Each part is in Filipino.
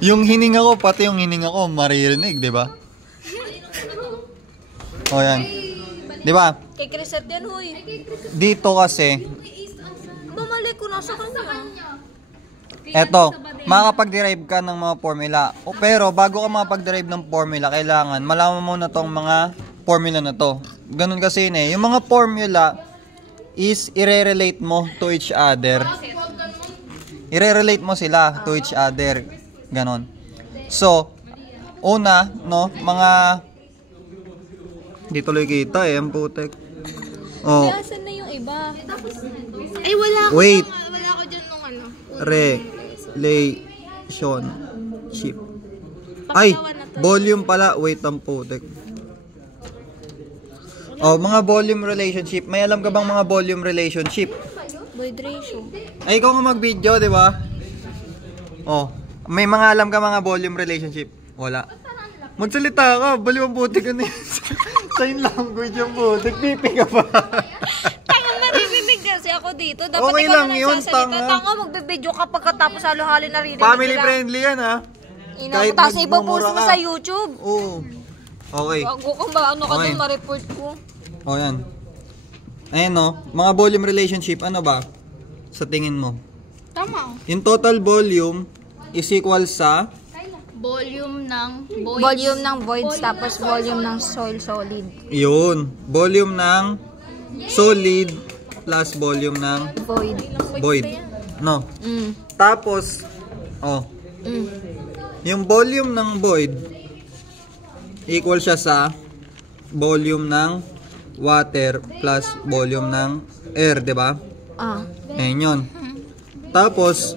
Yung hininga ko, pati yung hininga ko, maririnig, di ba? O yan. Di ba? Kay Crisette yan, huy. Dito kasi, Bumalik ko na sa kanya. eto, makakapag-derive ka ng mga formula. Pero bago ka makapag-derive ng formula, kailangan malaman mo na tong mga formula na to. Ganun kasi yun eh. Yung mga formula is i-relate mo to each other. I-relate mo sila to each other. Ganon. So, una, no, mga... Di tuloy kita eh, ang putek. Oh. Kaya saan na yung iba? Ay, wala ako. Wait. Wala ako dyan nung ano. Relationship. Ay, volume pala. Wait, ang putek. Oh, mga volume relationship. May alam ka bang mga volume relationship? Void ratio. Ay, ikaw nga mag-video, di ba? Oh, may mga alam ka mga volume relationship? Wala. Magsalita ka, baliw ang putik ka na yun. Sign language ang putik, pipi ka pa. Tanga, maririnig kasi ako dito. Dapat Okay ikaw lang na yun, nagsasalita. tanga. Tanga, magbibideo ka pagkatapos halo-halo narinig. Family friendly yan, ha? Kahit Tapos ipopost magmumura mo ka. sa YouTube. Oo. Okay. Bago kang ba, ano ka Okay. doon, ma-report ko. O yan. Ayan no, mga volume relationship, ano ba? Sa tingin mo? Tama. Yung total volume is equal sa Volume ng voids. Volume ng voids, tapos volume ng soil solid. yun. Volume ng solid plus volume ng Void. void. No. Mm. Tapos, oh, Mm. yung volume ng void equal siya sa volume ng water plus volume ng air, di ba? Ah. Ayan yun. Tapos,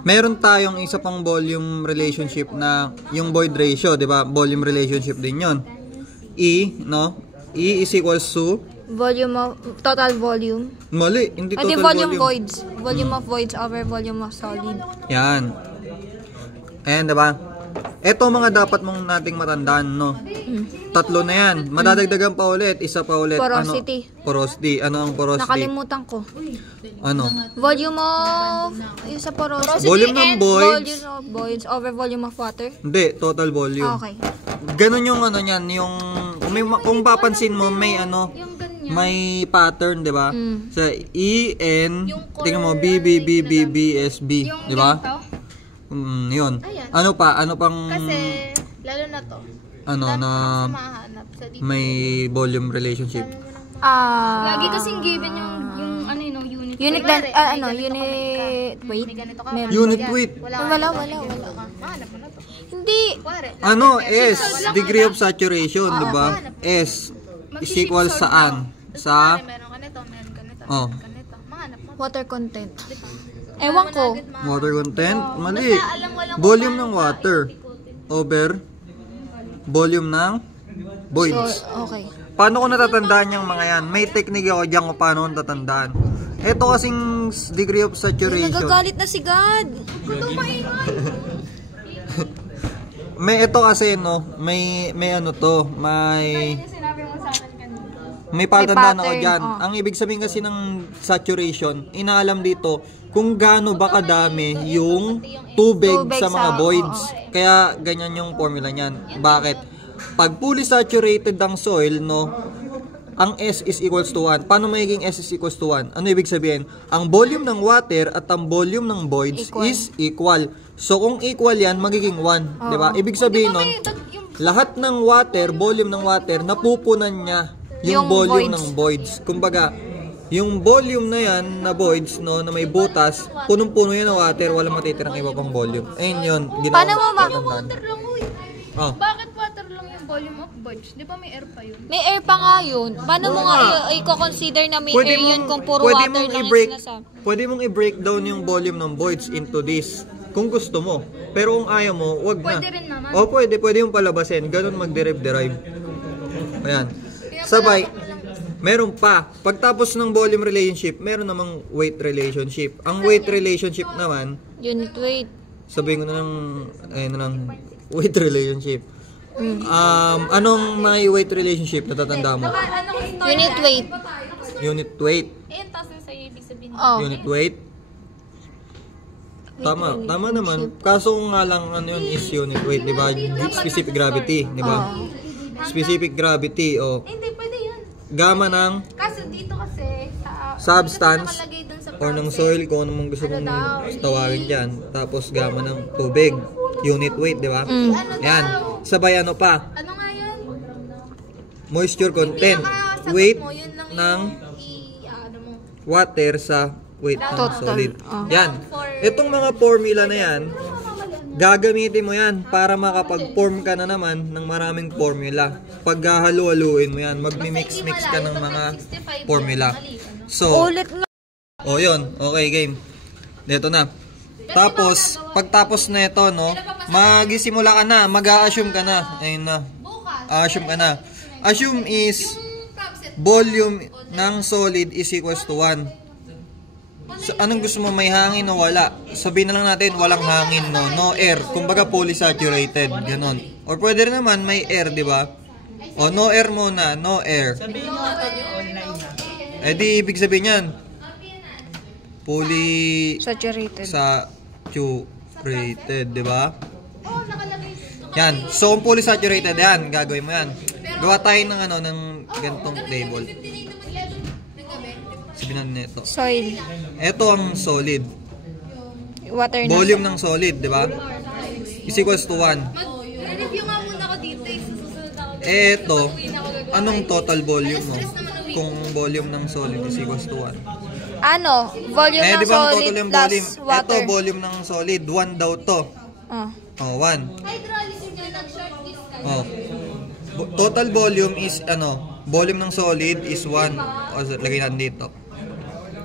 meron tayong isa pang volume relationship na yung void ratio, di ba? Volume relationship din yun. E, no? E is equals to Volume of, total volume. mali, hindi total Volume volume. voids. Volume of voids over volume of solid. Yan. Ayan, diba? Ito mga dapat mong nating matandaan, no? Tatlo na yan. Madadagdagan pa ulit. Isa pa ulit. Porosity. Ano? Porosity. Ano ang porosity? Nakalimutan ko. Ano? Volume of, yung sa porosity. Volume ng voids. Volume of voids over volume of water. Hindi, total volume. Okay. Ganon yung ano niyan, yung kung papansin mo may ano, may pattern, 'di ba? Sa E N, tingnan mo B B B B B S B, 'di ba? Yun. Ano pa? Ano pang Kasi, lalo na to. ano na Mahanap sa dito. may volume relationship? Lagi kasing given yung ano yun, unit. Unit Kunwari, then, ano, may ganito unit weight. May ganito ka. Meron. Unit weight. Wala. Mahanap mo na to. Hindi. Kuwari, Ano? S, degree of saturation, 'di ba? S is equal saan? Sa meron ka nito, meron ka nito, Oh. meron ka nito. Mahanap mo. Water content. Ewan ko. water content, mali. Volume ng water over volume ng voids. Okay. Paano ko natatandaan yung mga yan? May technique ako dyan kung paano ko natatandaan. Ito kasing degree of saturation. Nagagalit na si God. May ito kasi no, may ano to, may palatandaan ako pattern, dyan. oh. Ang ibig sabihin kasi ng saturation, inaalam dito kung gaano ba kadami yung tubig sa mga voids. Kaya ganyan yung formula niyan. Bakit? Pag fully saturated ang soil, no, ang S is equals to 1. Paano magiging S is equals to 1? Ano ibig sabihin? Ang volume ng water at ang volume ng voids is equal. So kung equal yan, magiging 1. Diba? Ibig sabihin nun, lahat ng water, volume ng water, napupunan niya yung volume ng voids. Kumbaga, yung volume na yan, na voids, no, na may butas, punong-puno yan ng water, walang matitirang iba pang volume. Ayun yun. Paano mo Water lang, uy. Oh. Bakit water lang yung volume of voids? Di ba may air pa yun? May air pa nga yun. Paano mo nga i-consider na may air yun kung puro pwede water mong lang i-break, yung sinasabi? pwede mong i-break down yung volume ng voids into this. Kung gusto mo. Pero kung ayaw mo, wag na. Pwede rin naman. O pwede yung palabasin. Ganun mag-derive. Ayan. Sabay, meron pa. Pagtapos ng volume relationship, meron namang weight relationship. Ang weight relationship naman, Unit weight. sabihin ko na lang, ayun na lang, weight relationship. Anong may weight relationship natatanda mo? Unit weight. Unit weight. Eh, yung taas na sa'yo, ibig sabihin. Oh. Unit weight. Tama naman. Kaso nga lang ano yun is unit weight, di ba? Specific gravity, di ba? Specific gravity, o. Hindi, pwede yun. Gamma ng Kaso dito kasi, substance nakalagay dun sa or ng soil, kung ano mong gusto mong tawagin dyan. Tapos gamma ng tubig, unit weight, di ba? Yan. Sabay ano pa? Ano nga yun? Moisture content, weight Yun lang ng ano mo. water sa weight ng Total. solid. Yan. Itong mga formula na yan, gagamitin mo yan para makapag-form ka na naman ng maraming formula. Pag hahalo-haluin mo yan, magmi-mix-mix ka ng mga formula. So, Ulit nga. yun. Okay, game. Dito na. Tapos, pagtapos na ito, no, magisimula ka na, mag-a-assume ka na. Ayun na. Assume ka na. Assume is volume ng solid is equals to 1. So, anong gusto mo? May hangin o wala? Sabihin na lang natin, walang hangin, no? No air. Kumbaga, polysaturated. Ganon. Or pwede rin naman, may air, di ba? O, no air muna. No air. Sabihin nyo ito yung online na. Eh, di, ibig sabihin yan. Saturated, di ba? Yan. So, kung polysaturated, yan. Gagawin mo yan. Gawa tayo ng, ano, ng ganitong table. Sabihin natin ito. Soil. Ito ang solid. Water na. Volume ng solid, di ba? Is equals to 1. Review nga muna ako dito. Susunod ako. Ito, anong total volume mo? Kung volume ng solid is equals to 1. Ano? Volume ng Di ba ang solid total yung plus volume? water. Ito, volume ng solid. 1 daw to. 1. Hydraulics yung nag-short list ka. Total volume is, volume ng solid is 1. O, lagay natin dito.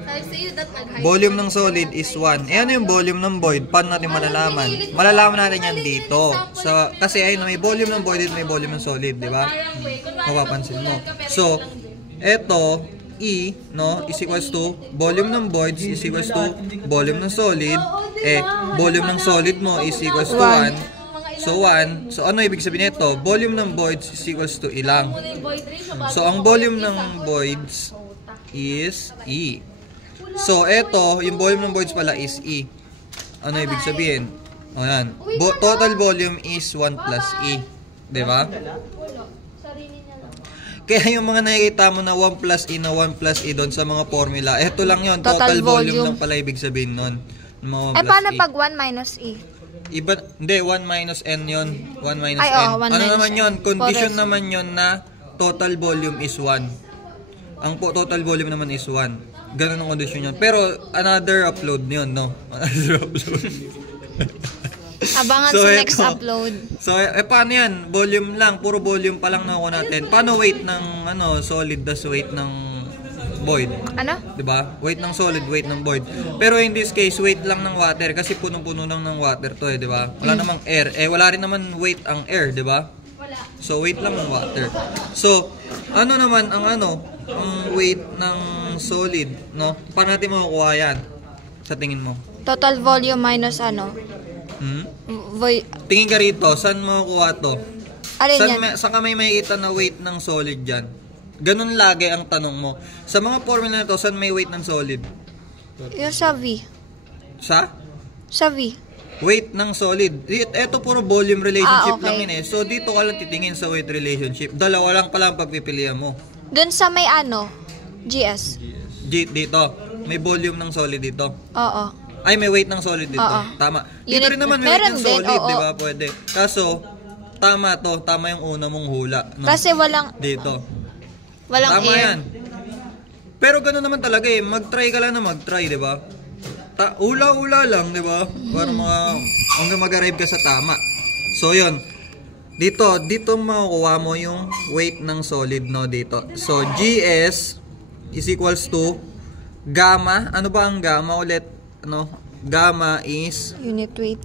Sabi sa'yo that nag-high. Volume ng solid is 1. Eh, ano yung volume ng void? Paano natin malalaman? Malalaman natin yan dito. Kasi, ayun, may volume ng void at may volume ng solid, di ba? Mapapansin mo. So, eto, E, no, is equals to, volume ng void is equals to volume ng solid. Volume ng solid mo is equals to 1. So, 1. So, ano ibig sabihin nito? Volume ng voids is equals to ilang. So, ang volume ng voids is E. So, eto, yung volume ng voids pala is E. Ano ibig sabihin? O, yan. Total volume is 1 plus E. Diba? Kaya yung mga nakikita mo na 1 plus E na 1 plus E doon sa mga formula, eto lang yon, total volume lang pala ibig sabihin nun. Paano pag 1 minus E? Iba, hindi, 1 minus N yun. 1 minus Ay, N. 1 Ano minus naman N. yun? Condition Forest. naman yun na total volume is 1. Ang total volume naman is 1. Ganun ang condition yun. Pero, another upload yun, no? Another upload. Abangan So, sa next eto. upload. So, paano yan? Volume lang. Puro volume pa lang nakuha natin. Paano weight ng, solid das weight ng void? Ano? Diba? Weight ng solid, weight ng void. Pero in this case, weight lang ng water kasi punong-puno lang ng water to eh, diba? Wala namang air. Wala rin naman weight ang air, diba? So, weight lang ng water. So, ano naman ang ang weight ng solid, no? Paano natin makukuha yan? Sa tingin mo? Total volume minus ano? Tingin ka rito, saan makukuha to? Alin yan? Saan ka may makikita na weight ng solid dyan? Ganun lagi ang tanong mo. Sa mga formula na to, saan may weight ng solid? Yung sa V. Sa? Sa V. Weight ng solid. Ito puro volume relationship okay. lang yun eh. So dito ka lang titingin sa weight relationship. Dalawa lang pala ang pagpipilian mo. Doon sa may GS. Dito. May volume ng solid dito. Oo. Ay, may weight ng solid dito. Oo. Tama. Dito rin naman may weight ng solid, di ba? Pwede. Kaso, tama to. Tama yung una mong hula. No? Kasi walang Tama air. yan. Pero gano'n naman talaga eh. Mag-try ka lang na mag-try, di ba? Ula-ula lang, di ba? Para hanggang mag-arrive ka sa tama. So, yun. Dito makukuha mo yung weight ng solid, no? Dito. So, GS is equals to gamma. Ano ba ang gamma ulit? Gamma is Unit weight.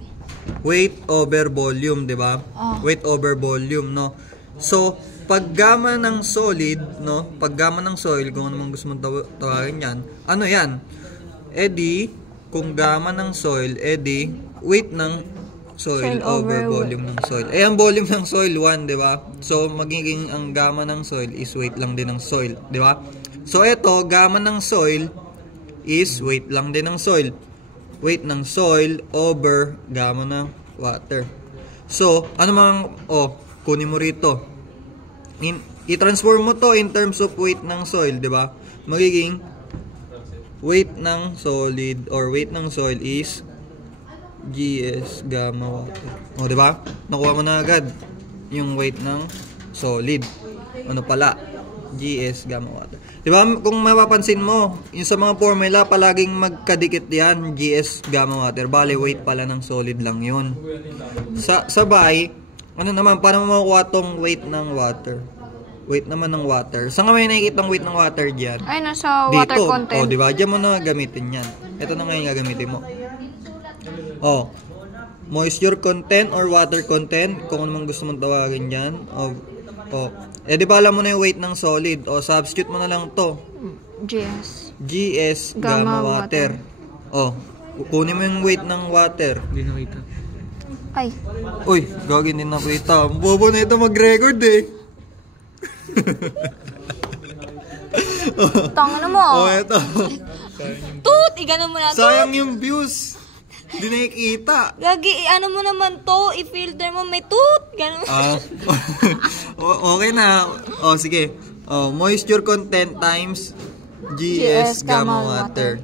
weight over volume, di ba? Weight over volume, no? So, pag gamma ng solid, no? Pag gamma ng soil, kung ano man gusto mong tawagin yan, ano yan? Kung gamma ng soil, weight ng soil over volume ng soil. Ang volume ng soil, 1, di ba? So, magiging ang gamma ng soil is weight lang din ng soil, di ba? So, gamma ng soil is weight lang din ng soil. weight ng soil over gamma ng water. So, ano mang, kunin mo rito. I-transform mo to in terms of weight ng soil, di ba? Magiging weight ng solid or weight ng soil is GS gamma water. O, di ba? Nakuha mo na agad yung weight ng solid. Ano pala? GS gamma water. Di ba? Kung mapapansin mo, yung sa mga formula, palaging magkadikit yan, GS gamma water. Bale, weight pala ng solid lang yun. Sabay, ano naman, paano mo makuha tong weight ng water? Weight naman ng water. Saan ka may nakikita ang weight ng water dyan? Ay, nasa water Dito. content. O, di ba? Diyan mo na gamitin yan. Ito na ngayon gagamitin mo. Moisture content or water content, kung ano man gusto mong tawagin dyan. Di ba alam mo na yung weight ng solid? Substitute mo na lang to. GS gamma water. Kunin mo yung weight ng water. Hindi nakita. Ay. Uy, gagawin din nakita. Bobo na ito mag-record eh. Tanga na mo. Ito. Tut! Igano mo na to. Sayang yung views. Hindi nakikita. Gagi, ano mo naman to, i-filter mo, may tut. Ganun. Okay na. Sige. Moisture content times GS gamma water.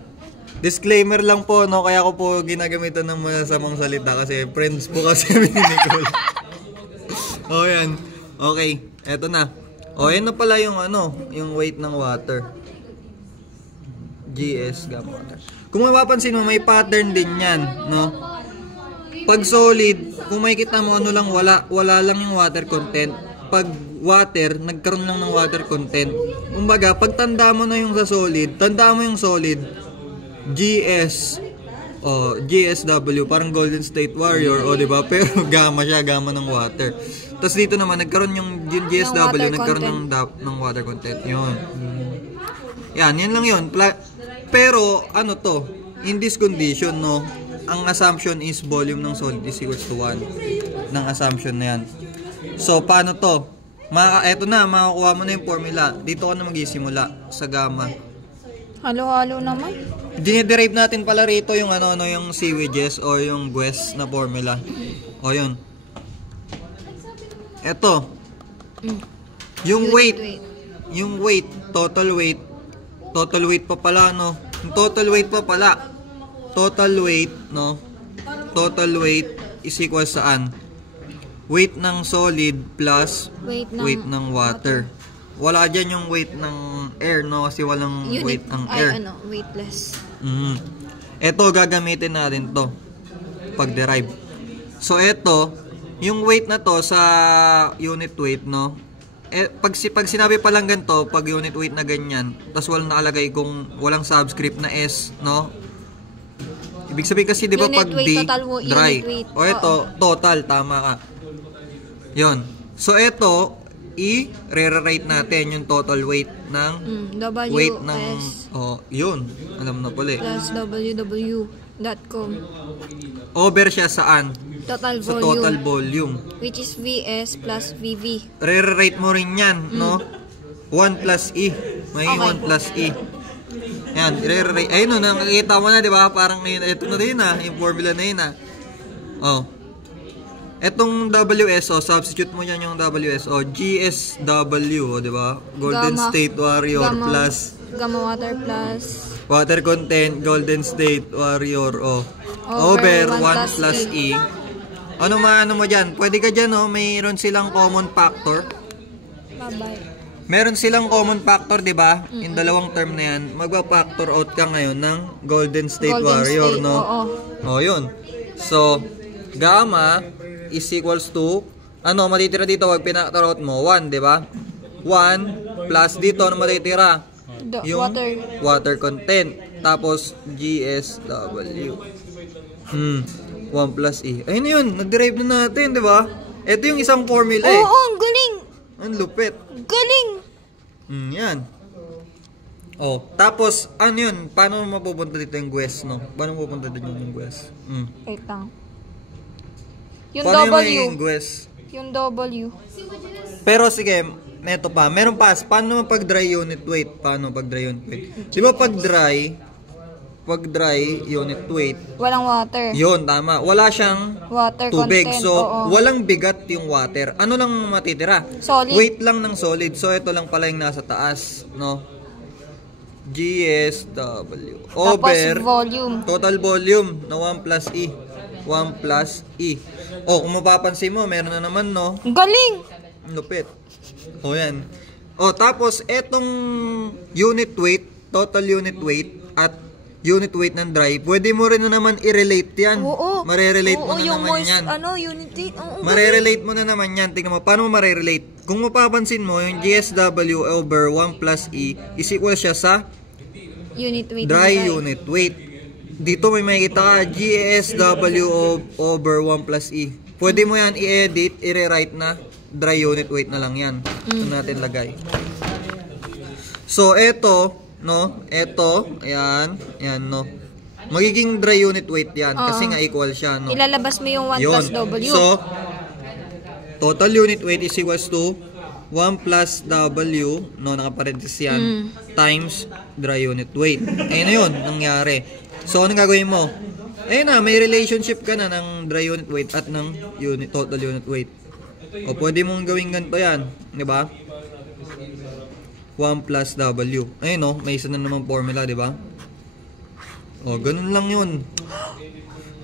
Disclaimer lang po, no? Kaya ko po ginagamitan ng masamang salita kasi friends po kasi ni Nicole. Yan. Okay. Eto na. Yan na pala yung yung weight ng water. GS gamma water. Kung mapapansin mo, may pattern din yan, no? Pag solid, kung makikita mo lang, wala lang yung water content. Pag water, nagkaroon lang ng water content. Kumbaga, pag tanda mo na yung sa solid, tanda mo yung solid, GS, GSW, parang Golden State Warrior, di ba? Pero gamma siya, gamma ng water. Tapos dito naman, nagkaroon yung GSW, nagkaroon ng water content. Yun. Yan lang yun. Pero, in this condition, no, ang assumption is volume ng solid is equals to 1. Ng assumption na yan. So, paano to? Eto na, makakuha mo na yung formula. Dito ka na mag-isimula sa gamma. Halo-halo naman. Diniderive natin pala rito yung yung siewages o yung GWES na formula. Yun. Eto. Yung weight, total weight pa pala, no? Yung total weight pa pala. Total weight, no? Total weight is equal saan? Weight ng solid plus weight ng water. Wala dyan yung weight ng air, no? Kasi walang weight ng air. Weightless. Ito, gagamitin natin to pag-derive. So, ito, yung weight na to sa unit weight, no? Pag sinabi pa lang ganito, pag unit weight na ganyan, tapos walang nakalagay kung walang subscript na S, no? Ibig sabihin kasi, di ba, pag D, dry. Ito, total, tama ka. Yun. So, ito, i-re-rate natin yung total weight ng weight ng yun. Alam na pala eh. Plus www.com. Over siya saan? Total sa volume. Total volume. Which is VS plus VV. Re-rate mo rin yan, no? 1 plus E. May 1 plus E. Yan, re-rate. Ayun, nakikita mo na, di ba? Parang ito na rin yung formula na yun Etong WS, substitute mo yan yung WS, GSW, di ba? Golden State Warrior plus gamma water plus water content, Golden State Warrior, over 1 plus E. Ano mo dyan? Pwede ka dyan, mayroon silang common factor. Meron silang common factor, di ba? In dalawang term na yan, magpa-factor out ka ngayon ng Golden State Warrior, no? Yun. So, gamma is equals to, matitira dito, wag pinactor out mo, 1, di ba? 1 plus dito, matitira? Yung water content. Tapos, GSW. 1 plus E. Ayun yun, nag-derive na natin, di ba? Ito yung isang formula eh. ang galing! Ang lupit. Galing! Yan. Tapos, yun? Paano mapupunta dito yung GWES, no? Paano mapupunta dito yung GWES? Wait lang. Yung paano W. Yung GWES? Yung W. Pero sige, eto pa. Meron pa. Paano pag dry unit weight? Paano pag dry unit weight? Di ba pag dry, pag dry unit weight, Walang water. yun, tama. Wala siyang Water tubig. content. So, oo. walang bigat yung water. Ano lang matitira? Solid. Weight lang ng solid. So, ito lang pala yung nasa taas, no? GSW over Tapos volume. total volume na 1 plus E. 1 plus E. Oh, kung mapapansin mo, meron na naman, no? Galing! Lupit. O, yan. O, tapos, etong unit weight, total unit weight, at unit weight ng dry, pwede mo rin na naman i-relate yan. Oo. Marerelate mo na yung naman moist, yan. unity. Oo, Marerelate mo na naman yan. Tingnan mo, paano mo marerelate? Kung mapapansin mo, yung GSW over 1 plus E is equal siya sa unit weight. dry unit weight. Dito may makikita ka, GSW over 1 plus E. Pwede mo yan i-edit, i-rewrite na dry unit weight na lang yan. Ito natin lagay. So, eto, no? Eto, ayan, ayan, no? Magiging dry unit weight yan kasi nga equal siya, no? Ilalabas mo yung 1 plus W. So, total unit weight is equals to 1 plus W, no, nakaparenthesis yan, times dry unit weight. Ayun na yun, nangyari. So, anong gagawin mo? Ayun na, may relationship ka na ng dry unit weight at ng total unit weight. O, pwede mong gawin ganito yan, di ba? 1 plus W. Ayun, no, may isa na namang formula, di ba? O, ganun lang yun.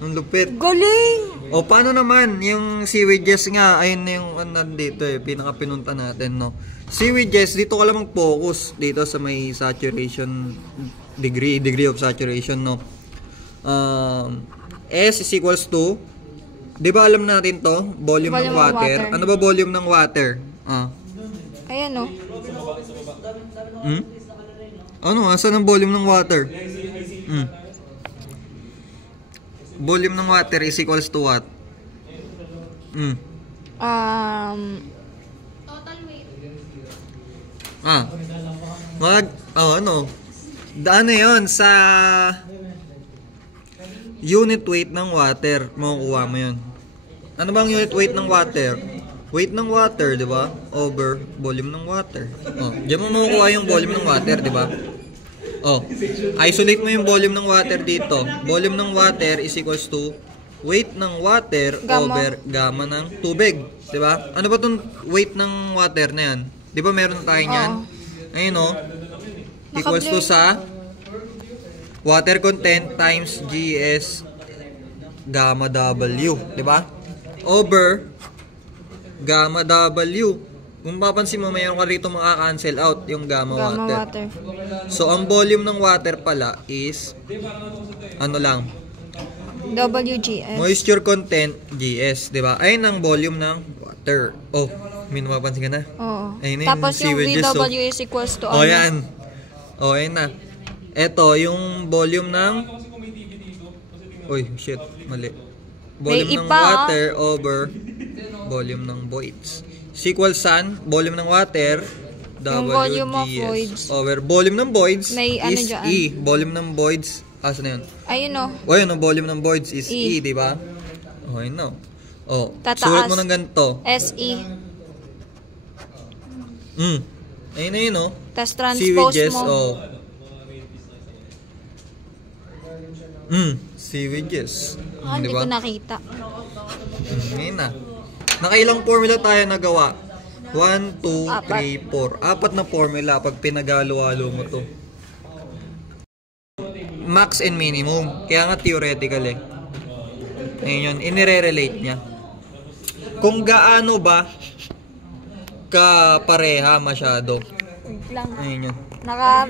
Ang lupit. Galing! O, paano naman? Yung sewages nga, ayun na yung nandito eh, pinaka-pinunta natin, no? Sewages, dito ka lang mag-focus dito sa may saturation degree of saturation, no? S is equals to, di ba alam natin to? Volume ng water. Ano ba volume ng water? Ayan, no? Ano? Asan ang volume ng water? Volume ng water is equals to what? Total weight. Ano? Ano yun? Sa unit weight ng water, makukuha mo yun. Ano bang unit weight ng water? Weight ng water, di ba? Over volume ng water. Diyan mo makukuha yung volume ng water, di ba? Isolate mo yung volume ng water dito. Volume ng water is equals to weight ng water over gamma ng tubig. Di ba? Ano ba itong weight ng water na yan? Di ba meron tayo niyan? Ayun, no? Equals to sa water content times GS gamma W. Di ba? Over gamma W. Kung papansin mo, mayroon ka rito maka-cancel out yung gamma water. So, ang volume ng water pala is ano lang? WGS. Moisture content GS, di ba? Ayun ang volume ng water. Oh, may napapansin ka na? Oo. Ayun na Tapos yung sewages, VW is equals to oh, yan. Oh, ayun na. Ito, yung volume ng Uy, shit, mali. Volume ng water over volume ng voids. Equal san, volume ng water, yung volume of WGS voids. over volume ng voids may is ano E. Volume ng voids, asan na yun? Ayun, no? O yun, ang volume ng voids is E, di ba? O, yun, no? O, Tataas. sulat mo ng ganito. SE. Ayun na yun, no? Tapos transpose Sewages, mo. Sewages. Hindi ko nakita. Ngayon na. Nakailang formula tayo nagawa? 1, 2, 3, 4. Apat na formula pag pinagalo-halo mo to. Max and minimum. Kaya nga theoretical eh. Ayun yun. Inire-relate niya. Kung gaano ba kapareha masyado. Ayun yun.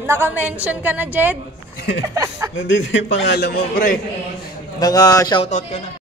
Naka-mention ka na, Jed. Nandito yung pangalan mo, pre. Naka-shoutout ka na.